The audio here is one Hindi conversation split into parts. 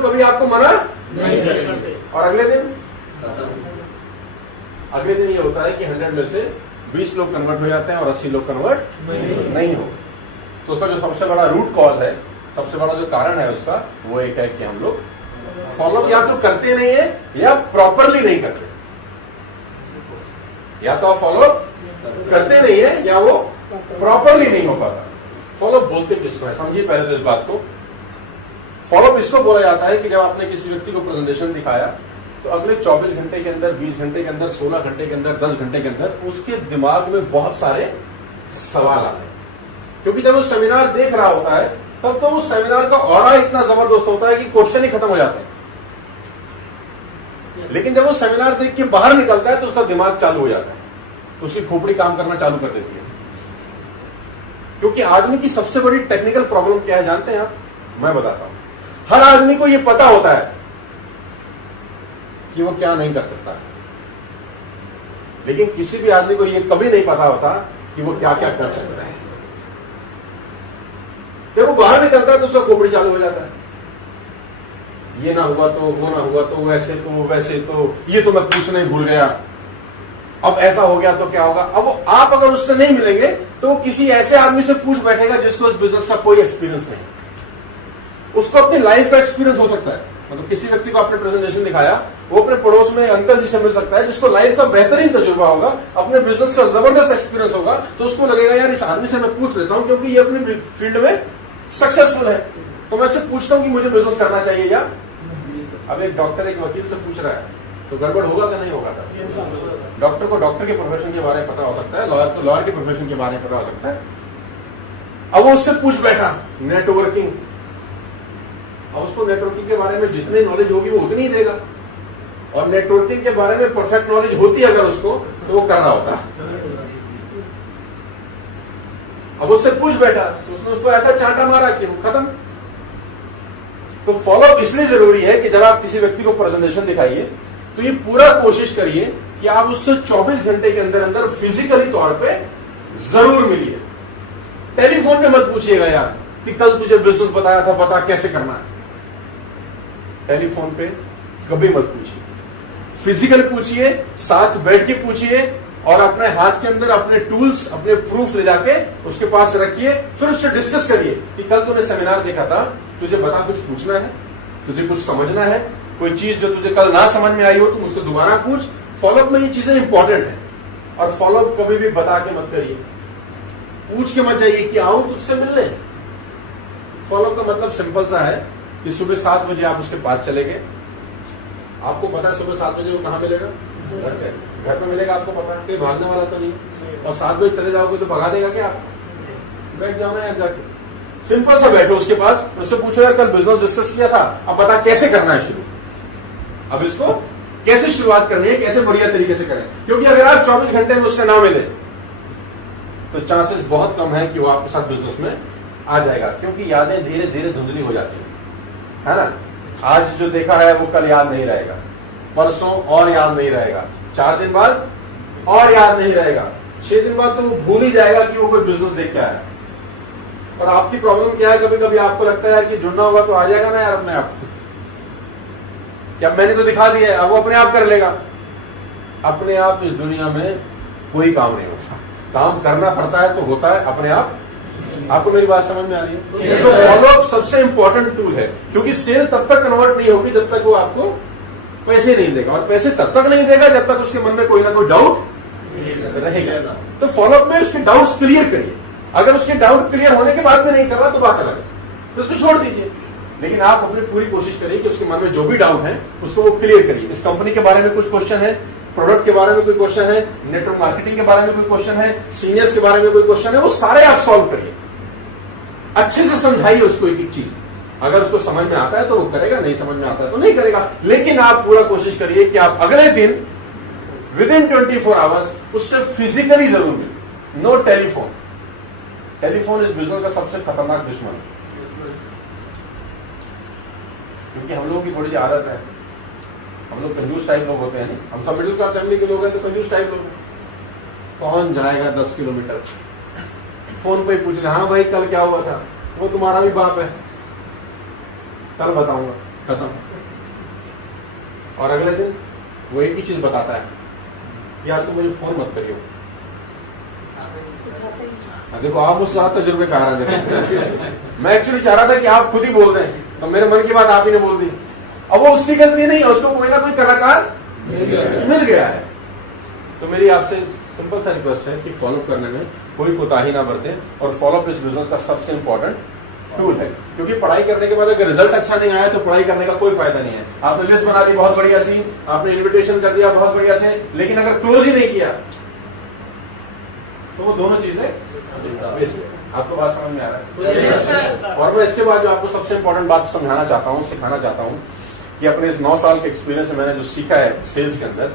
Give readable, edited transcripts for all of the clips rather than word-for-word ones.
वो कभी आपको मना नहीं करते। और अगले दिन ये होता है कि 100 में से 20 लोग कन्वर्ट हो जाते हैं और 80 लोग कन्वर्ट नहीं हो। तो उसका जो सबसे बड़ा रूट कॉज है, सबसे बड़ा जो कारण है उसका, वो एक है कि हम लोग फॉलोअप या तो करते नहीं है या प्रॉपरली नहीं करते। या तो आप फॉलोअप करते नहीं है या वो प्रॉपरली नहीं हो पाता। फॉलोअप बोलते किसको है, समझिए पहले तो इस बात को। फॉलोअप इसको बोला जाता है कि जब आपने किसी व्यक्ति को प्रेजेंटेशन दिखाया तो अगले 24 घंटे के अंदर, 20 घंटे के अंदर, 16 घंटे के अंदर, 10 घंटे के अंदर उसके दिमाग में बहुत सारे सवाल आते हैं। क्योंकि जब वो सेमिनार देख रहा होता है तब तो वो सेमिनार का ऑरा इतना जबरदस्त होता है कि क्वेश्चन ही खत्म हो जाते हैं। लेकिन जब वो सेमिनार देख के बाहर निकलता है तो उसका दिमाग चालू हो जाता है, उसकी खोपड़ी काम करना चालू कर देती है। क्योंकि आदमी की सबसे बड़ी टेक्निकल प्रॉब्लम क्या है जानते हैं आप? मैं बताता हूं। हर आदमी को यह पता होता है कि वो क्या नहीं कर सकता, लेकिन किसी भी आदमी को यह कभी नहीं पता होता कि वो क्या क्या कर सकता है। जब वो बाहर निकलता है तो उसका खोपड़ी चालू हो जाता है। ये ना हुआ तो, वो ना हुआ तो, वैसे तो, वैसे तो, ये तो मैं पूछना ही भूल गया, अब ऐसा हो गया तो क्या होगा। अब वो आप अगर उससे नहीं मिलेंगे तो वो किसी ऐसे आदमी से पूछ बैठेगा जिसको इस बिजनेस का कोई एक्सपीरियंस नहीं। उसको अपनी लाइफ का एक्सपीरियंस हो सकता है। मतलब किसी व्यक्ति को आपने प्रेजेंटेशन दिखाया, वो अपने पड़ोस में अंकल जी से मिल सकता है जिसको लाइफ का बेहतरीन तजुर्बा होगा, अपने बिजनेस का जबरदस्त एक्सपीरियंस होगा। तो उसको लगेगा यार इस आदमी से मैं पूछ लेता हूं क्योंकि ये अपनी फील्ड में सक्सेसफुल है, तो मैं उससे पूछता हूं कि मुझे बिजनेस करना चाहिए या। अब एक डॉक्टर एक वकील से पूछ रहा है तो गड़बड़ होगा कि नहीं होगा? डॉक्टर को डॉक्टर के प्रोफेशन के बारे में पता हो सकता है, लॉयर को लॉयर के प्रोफेशन के बारे में पता हो सकता है। अब वो उससे पूछ बैठा नेटवर्किंग, अब उसको नेटवर्किंग के बारे में जितनी नॉलेज होगी वो उतनी ही देगा, और नेटवर्किंग के बारे में परफेक्ट नॉलेज होती है अगर उसको तो वो कर रहा होता। अब उससे पूछ बैठा तो उसने उसको ऐसा चांटा मारा कि वो खत्म। तो फॉलोअप इसलिए जरूरी है कि जब आप किसी व्यक्ति को प्रेजेंटेशन दिखाइए तो ये पूरा कोशिश करिए कि आप उससे 24 घंटे के अंदर अंदर फिजिकली तौर पे जरूर मिलिए। टेलीफोन पे मत पूछिएगा यार कि कल तुझे बिजनेस बताया था, बता कैसे करना है। टेलीफोन पे कभी मत पूछिए, फिजिकल पूछिए, साथ बैठ के पूछिए, और अपने हाथ के अंदर अपने टूल्स, अपने प्रूफ ले जाके उसके पास रखिए। फिर उससे डिस्कस करिए कि कल तूने सेमिनार देखा था, तुझे बता कुछ पूछना है, तुझे कुछ समझना है, कोई चीज जो तुझे कल ना समझ में आई हो तो मुझसे दोबारा पूछ। फॉलोअप में ये चीजें इंपॉर्टेंट है। और फॉलोअप कभी भी बता के मत करिए, पूछ के मत जाइए कि आऊं तुझसे मिलने। फॉलोअप का मतलब सिंपल सा है कि सुबह 7 बजे आप उसके पास चले गए, आपको पता है सुबह 7 बजे वो कहां मिलेगा? घर पे मिलेगा, आपको पता है, कोई भागने वाला तो नहीं। और 7 बजे चले जाओगे तो भगा देगा क्या? बैठ जाना है जाके, सिंपल सा बैठो उसके पास, उससे पूछो यार कल बिजनेस डिस्कस किया था, अब बता कैसे करना है शुरू, अब इसको कैसे शुरुआत करनी है, कैसे बढ़िया तरीके से करें। क्योंकि अगर आप 24 घंटे में उससे ना मिले तो चांसेस बहुत कम है कि वो आपके साथ बिजनेस में आ जाएगा। क्योंकि यादें धीरे धीरे धुंधली हो जाती है ना। आज जो देखा है वो कल याद नहीं रहेगा, परसों और याद नहीं रहेगा, 4 दिन बाद और याद नहीं रहेगा, 6 दिन बाद तो वो भूल ही जाएगा कि वो कोई बिजनेस देख के आया। और आपकी प्रॉब्लम क्या है, कभी कभी आपको लगता है कि जुड़ना होगा तो आ जाएगा ना यार अपने आप, क्या मैंने तो दिखा दिया है, अब वो अपने आप कर लेगा। अपने आप इस दुनिया में कोई काम नहीं होता, काम करना पड़ता है तो होता है अपने आप। आपको मेरी बात समझ में आ रही है? तो फॉलोअप सबसे इंपॉर्टेंट टूल है, क्योंकि सेल तब तक कन्वर्ट नहीं होगी जब तक वो आपको पैसे नहीं देगा, और पैसे तब तक नहीं देगा जब तक उसके मन में कोई ना कोई डाउट रहेगा। तो फॉलोअप में उसके डाउट्स क्लियर करिए। अगर उसके डाउट क्लियर होने के बाद में नहीं कर रहा तो बात अलग है, तो उसको छोड़ दीजिए। लेकिन आप अपनी पूरी कोशिश करिए कि उसके मन में जो भी डाउट है उसको वो क्लियर करिए। इस कंपनी के बारे में कुछ क्वेश्चन है, प्रोडक्ट के बारे में कोई क्वेश्चन है, नेटवर्क मार्केटिंग के बारे में कोई क्वेश्चन है, सीनियर्स के बारे में कोई क्वेश्चन है, वो सारे आप सॉल्व करिए। अच्छे से समझाइए उसको एक एक चीज। अगर उसको समझ में आता है तो वो करेगा, नहीं समझ में आता है तो नहीं करेगा। लेकिन आप पूरा कोशिश करिए कि आप अगले दिन विदिन 24 आवर्स उससे फिजिकली जरूर मिले। No telephone. टेलीफोन इस बिजनेस का सबसे खतरनाक दुश्मन है, क्योंकि हम लोगों की थोड़ी सी आदत है, हम लोग कंजूस टाइप लोग होते हैं। नहीं, हम सब मिडिल क्लास फैमिली के लोग हैं तो कंजूस टाइप लोग। कौन जाएगा 10 किलोमीटर फोन पे ही पूछ रहे, हाँ भाई कल क्या हुआ था, वो तुम्हारा भी बाप है, कल बताऊंगा। खत्म। और अगले दिन वो एक ही चीज बताता है, यार तुम मुझे फोन मत करियो। देखो आप मुझसे ज्यादा तजुर्बे कहा रहे हैं। मैं एक्चुअली चाह रहा था कि आप खुद ही बोल रहे हैं, तो मेरे मन की बात आप ही ने बोल दी। अब वो उसकी गलती नहीं है, उसको कोई ना कोई कलाकार मिल गया है। तो मेरी आपसे सिंपल सा रिक्वेस्ट है कि फॉलोअप करने में कोई कोताही ना बरते, और फॉलोअप इस बिजनेस का सबसे इंपॉर्टेंट टूल है। क्योंकि पढ़ाई करने के बाद अगर रिजल्ट अच्छा नहीं आया तो पढ़ाई करने का कोई फायदा नहीं है। आपने लिस्ट बना ली बहुत बढ़िया सी, आपने इन्विटेशन कर दिया बहुत बढ़िया से, लेकिन अगर क्लोज ही नहीं किया तो वो दोनों चीजें वेस्ट है। आपको बात समझ में आ रहा है? और मैं इसके बाद जो आपको सबसे इंपॉर्टेंट बात समझाना चाहता हूं, सिखाना चाहता हूं कि अपने इस 9 साल के एक्सपीरियंस से मैंने जो सीखा है सेल्स के अंदर,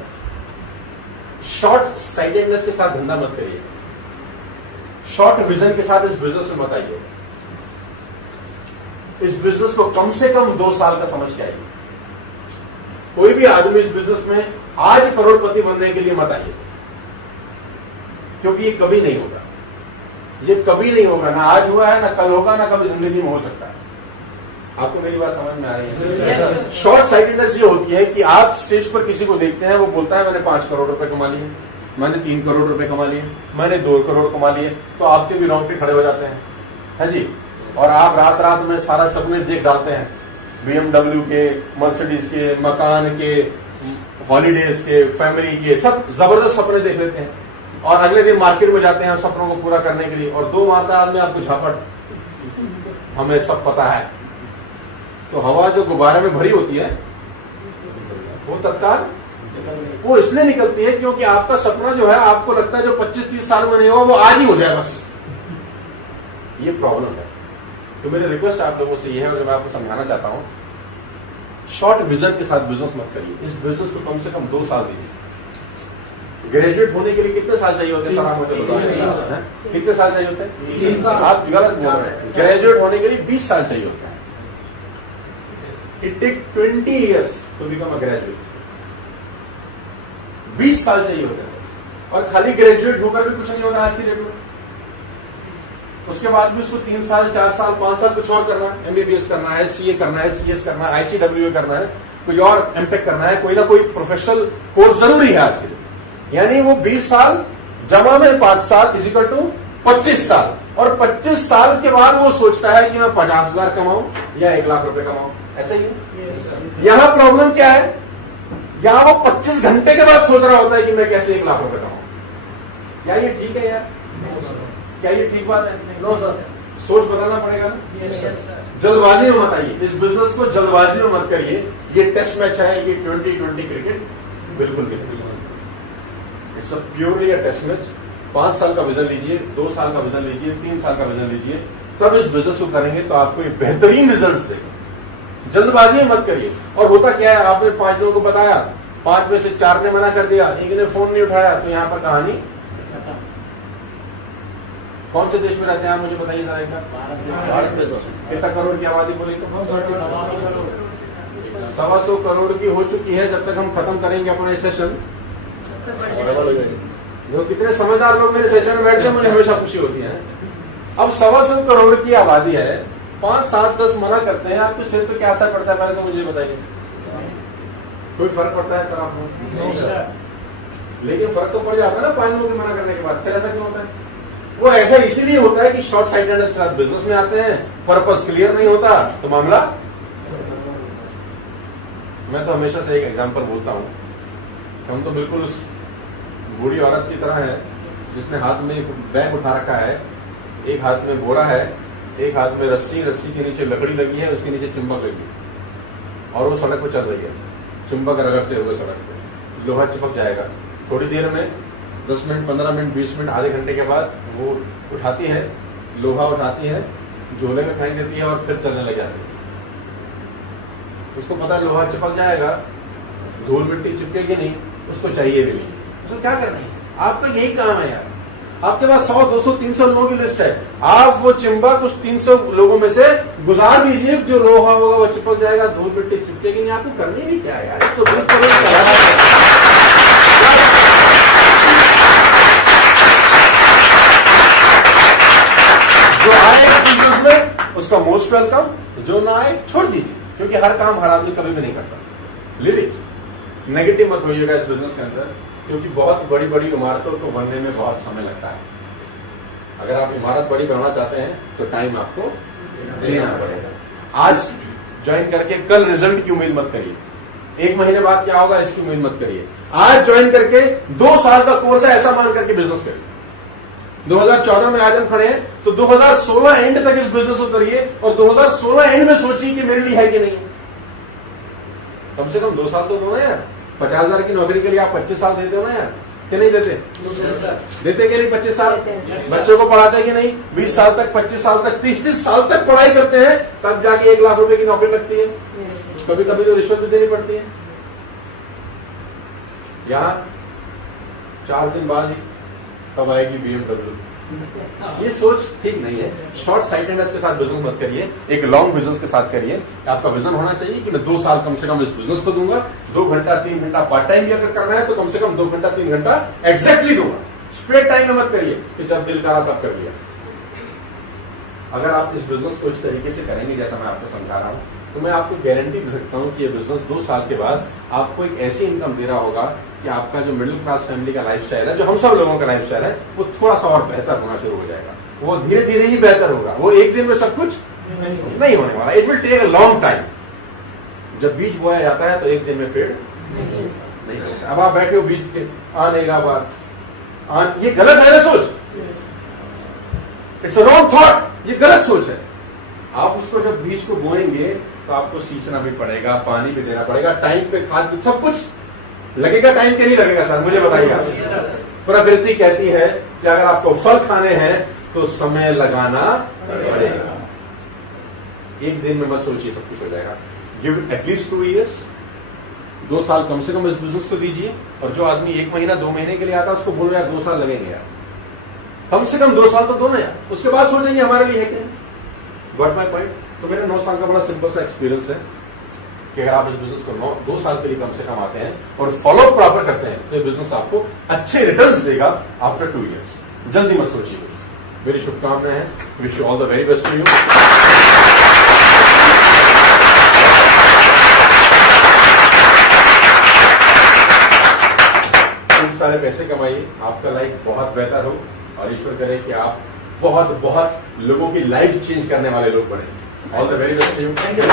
शॉर्ट साइटेडनेस के साथ धंधा मत करिए, शॉर्ट विजन के साथ इस बिजनेस में मत आइए। इस बिजनेस को कम से कम 2 साल का समझ के आइए। कोई भी आदमी इस बिजनेस में आज करोड़पति बनने के लिए मत आइए, क्योंकि ये कभी नहीं होगा। ये कभी नहीं होगा, ना आज हुआ है, ना कल होगा, ना कभी जिंदगी में हो सकता है। आपको मेरी बात समझ में आ रही है? शॉर्ट साइटेडनेस ये होती है कि आप स्टेज पर किसी को देखते हैं, वो बोलता है मैंने 5 करोड़ रुपए कमा लिए, मैंने 3 करोड़ रुपए कमा लिए, मैंने 2 करोड़ कमा लिए, तो आपके भी रोंगटे खड़े हो जाते हैं, है जी। और आप रात रात में सारा सपने देख डालते हैं, BMW के, मर्सिडीज के, मकान के, हॉलीडेज के, फैमिली के, सब जबरदस्त सपने देख लेते हैं। और अगले दिन मार्केट में जाते हैं सपनों को पूरा करने के लिए, और 2 मारता आदमी आपको झापट, हमें सब पता है। तो हवा जो गुब्बारे में भरी होती है वो तत्काल वो इसलिए निकलती है क्योंकि आपका सपना जो है, आपको लगता है जो 25-30 साल में नहीं हुआ वो आज ही हो जाए, बस ये प्रॉब्लम है। तो मेरी रिक्वेस्ट आप लोगों से ये है, और जो मैं आपको समझाना चाहता हूं, शॉर्ट विजन के साथ बिजनेस मत करिए। इस बिजनेस को कम से कम 2 साल दीजिए। ग्रेजुएट होने के लिए कितने साल चाहिए होते हैं सर? आप मुझे बताइए, कितने साल चाहिए होते हैं? 3 साल। आप गलत बोल रहे हैं। ग्रेजुएट होने के लिए 20 साल चाहिए होता है। It take 20 years to become a graduate. 20 साल चाहिए होते हैं। और खाली ग्रेजुएट होकर भी कुछ नहीं होता आज की डेट में। उसके बाद भी उसको 3 साल, 4 साल, 5 साल कुछ और करना है। MBBS करना है, CA करना है, CS करना है, ICWA करना है, कोई और MTech करना है, कोई ना कोई प्रोफेशनल कोर्स जरूरी है आज के लिए। यानी वो 20 साल जमा में 5 साल इजिकल टू 25 साल, और 25 साल के बाद वो सोचता है कि मैं 50,000 कमाऊं या 1 लाख रुपए कमाऊं। ऐसा ही है। यहां प्रॉब्लम क्या है? यहां वो 25 घंटे के बाद सोच रहा होता है कि मैं कैसे 1 लाख रुपए कमाऊं। क्या ये ठीक है यार? क्या ये ठीक बात है? नो सर, सोच बदलना पड़ेगा ना। जल्दबाजी में मत आइए, इस बिजनेस को जल्दबाजी में मत करिए। ये टेस्ट मैच है, ये 2020 क्रिकेट बिल्कुल नहीं। It's a purely a test match. 5 साल का विजन लीजिए, 2 साल का विजन लीजिए, 3 साल का विजन लीजिए, तब इस बिजनेस को करेंगे तो आपको ये बेहतरीन रिजल्ट्स देगा। जल्दबाजी में मत करिए। और होता क्या है, आपने 5 लोगों को बताया, 5 में से 4 ने मना कर दिया, 1 ने फोन नहीं उठाया, तो यहां पर कहानी। कौन से देश में रहते हैं आप मुझे बताइए जरा एक बार? भारत में। कितना करोड़ की आबादी बोली तो? 125 करोड़ की हो चुकी है। जब तक हम खत्म करेंगे अपना सेशन, जो कितने समझदार लोग मेरे सेशन में बैठते हैं मुझे हमेशा खुशी होती है। अब 125 करोड़ की आबादी है, 5, 7, 10 मना करते हैं, आपके सिर तो क्या असर पड़ता है पहले तो मुझे बताइए। कोई फर्क पड़ता है सर आपको? लेकिन फर्क तो पड़ जाता है ना 5 लोगों के मना करने के बाद। फिर ऐसा क्यों होता है? वो ऐसा इसीलिए होता है कि शॉर्ट साइटेडनेस के साथ बिजनेस में आते हैं, पर्पस क्लियर नहीं होता तो मामला। मैं तो हमेशा से एक एग्जांपल बोलता हूं, हम तो बिल्कुल उस बूढ़ी औरत की तरह है जिसने हाथ में बैग उठा रखा है, एक हाथ में बोरा है, एक हाथ में रस्सी, रस्सी के नीचे लकड़ी लगी है, उसके नीचे चुंबक लगी है, और वो सड़क पर चल रही है, चुंबक रगड़ते हुए सड़क पे। लोहा चिपक जाएगा थोड़ी देर में, 10 मिनट, 15 मिनट, 20 मिनट, आधे घंटे के बाद वो उठाती है, लोहा उठाती है, झोले में फेंक देती है और फिर चलने लग जाती है। उसको पता है लोहा चिपक जाएगा, धूल मिट्टी चिपकेगी नहीं, उसको चाहिए भी नहीं। उसको क्या करना है? आपका यही काम है यार। आपके पास 100, 200, 300 लोगों की लिस्ट है, आप वो चिंबक उस 300 लोगों में से गुजार दीजिए, जो लोहा होगा वो चिपक जाएगा, धूल मिट्टी चिपकेगी नहीं। आपको करने भी क्या है यार? तो 20 करोड़ जो आए बिजनेस में उसका मोस्ट वेलकम, जो ना आए छोड़ दीजिए। क्योंकि हर काम हर आदमी कभी भी नहीं करता। लिविंग नेगेटिव मत होइएगा इस बिजनेस के अंदर, क्योंकि बहुत बड़ी बड़ी इमारतों को बनने में बहुत समय लगता है। अगर आप इमारत बड़ी बनाना चाहते हैं तो टाइम आपको लेना पड़ेगा। आज ज्वाइन करके कल रिजल्ट की उम्मीद मत करिए, 1 महीने बाद क्या होगा इसकी उम्मीद मत करिए। आज ज्वाइन करके 2 साल का कोर्स है ऐसा मान करके बिजनेस करिए। 2014 में आज हम खड़े हैं तो 2016 एंड तक इस बिजनेस को करिए और 2016 एंड में सोचिए कि मेरे लिए है कि नहीं। कम से कम 2 साल तो दो ना यार। 50,000 की नौकरी के लिए आप 25 साल देते हो ना यार, कि नहीं देते? देते कि नहीं? 25 साल बच्चों को पढ़ाते कि नहीं? 20 साल तक, 25 साल तक, 30 साल तक पढ़ाई करते हैं, तब जाके 1 लाख रुपए की नौकरी लगती है। कभी कभी तो रिश्वत भी देनी पड़ती है। यहां 4 दिन बाद ही कब आएगी BMW। ये सोच ठीक नहीं है। शॉर्ट साइटेडनेस के साथ बिजनेस मत करिए, एक लॉन्ग बिजनेस के साथ करिए। आपका विजन होना चाहिए कि मैं 2 साल कम से कम इस बिजनेस को दूंगा। 2 घंटा 3 घंटा पार्ट टाइम भी अगर करना है तो कम से कम 2 घंटा 3 घंटा एग्जैक्टली दूंगा। स्प्रेड टाइम में मत करिए कि जब दिल करा तब कर लिया। अगर आप इस बिजनेस को इस तरीके से करेंगे जैसा मैं आपको समझा रहा हूं, तो मैं आपको गारंटी दे सकता हूं कि ये बिजनेस 2 साल के बाद आपको एक ऐसी इनकम दे रहा होगा कि आपका जो मिडिल क्लास फैमिली का लाइफस्टाइल है, जो हम सब लोगों का लाइफस्टाइल है, वो थोड़ा सा और बेहतर होना शुरू हो जाएगा। वो धीरे धीरे ही बेहतर होगा। वो एक दिन में सब कुछ नहीं होने वाला। It will take a long time. जब बीज बोया जाता है तो एक दिन में पेड़ नहीं होता। अब आप बैठे हो बीज के आ नहीं रहा बात, ये गलत है ना सोच। इट्स अ रॉन्ग थॉट, ये गलत सोच है। आप उसको जब बीज को बोएंगे तो आपको सींचना भी पड़ेगा, पानी भी देना पड़ेगा, टाइम पे खाद भी, सब कुछ लगेगा। टाइम के नहीं लगेगा सर, मुझे बताइए। प्रकृति कहती है कि अगर आपको फल खाने हैं तो समय लगाना पड़ेगा। एक दिन में मत सोचिए सब कुछ हो जाएगा। गिव एटलीस्ट 2 years, 2 साल कम से कम इस बिजनेस को दीजिए। और जो आदमी 1 महीना 2 महीने के लिए आता है उसको बोलो यार 2 साल लगेंगे यार, कम से कम 2 साल तो दो ना यार। उसके बाद सोचेंगे हमारे लिए है कि नहीं। Got my point? तो मेरा 9 साल का बड़ा सिंपल सा एक्सपीरियंस है कि अगर आप इस बिजनेस को 2 साल के लिए कम से कम आते हैं और फॉलो प्रॉपर करते हैं तो ये बिजनेस आपको अच्छे रिटर्न्स देगा आफ्टर 2 years। जल्दी मत सोचिए। मेरी शुभकामनाएं हैं। Wish you all the very best to you. खूब सारे पैसे कमाइए, आपका लाइफ बहुत बेहतर हो और ईश्वर करे कि आप बहुत बहुत लोगों की लाइफ चेंज करने वाले लोग बने। All the very best to you. Thank you.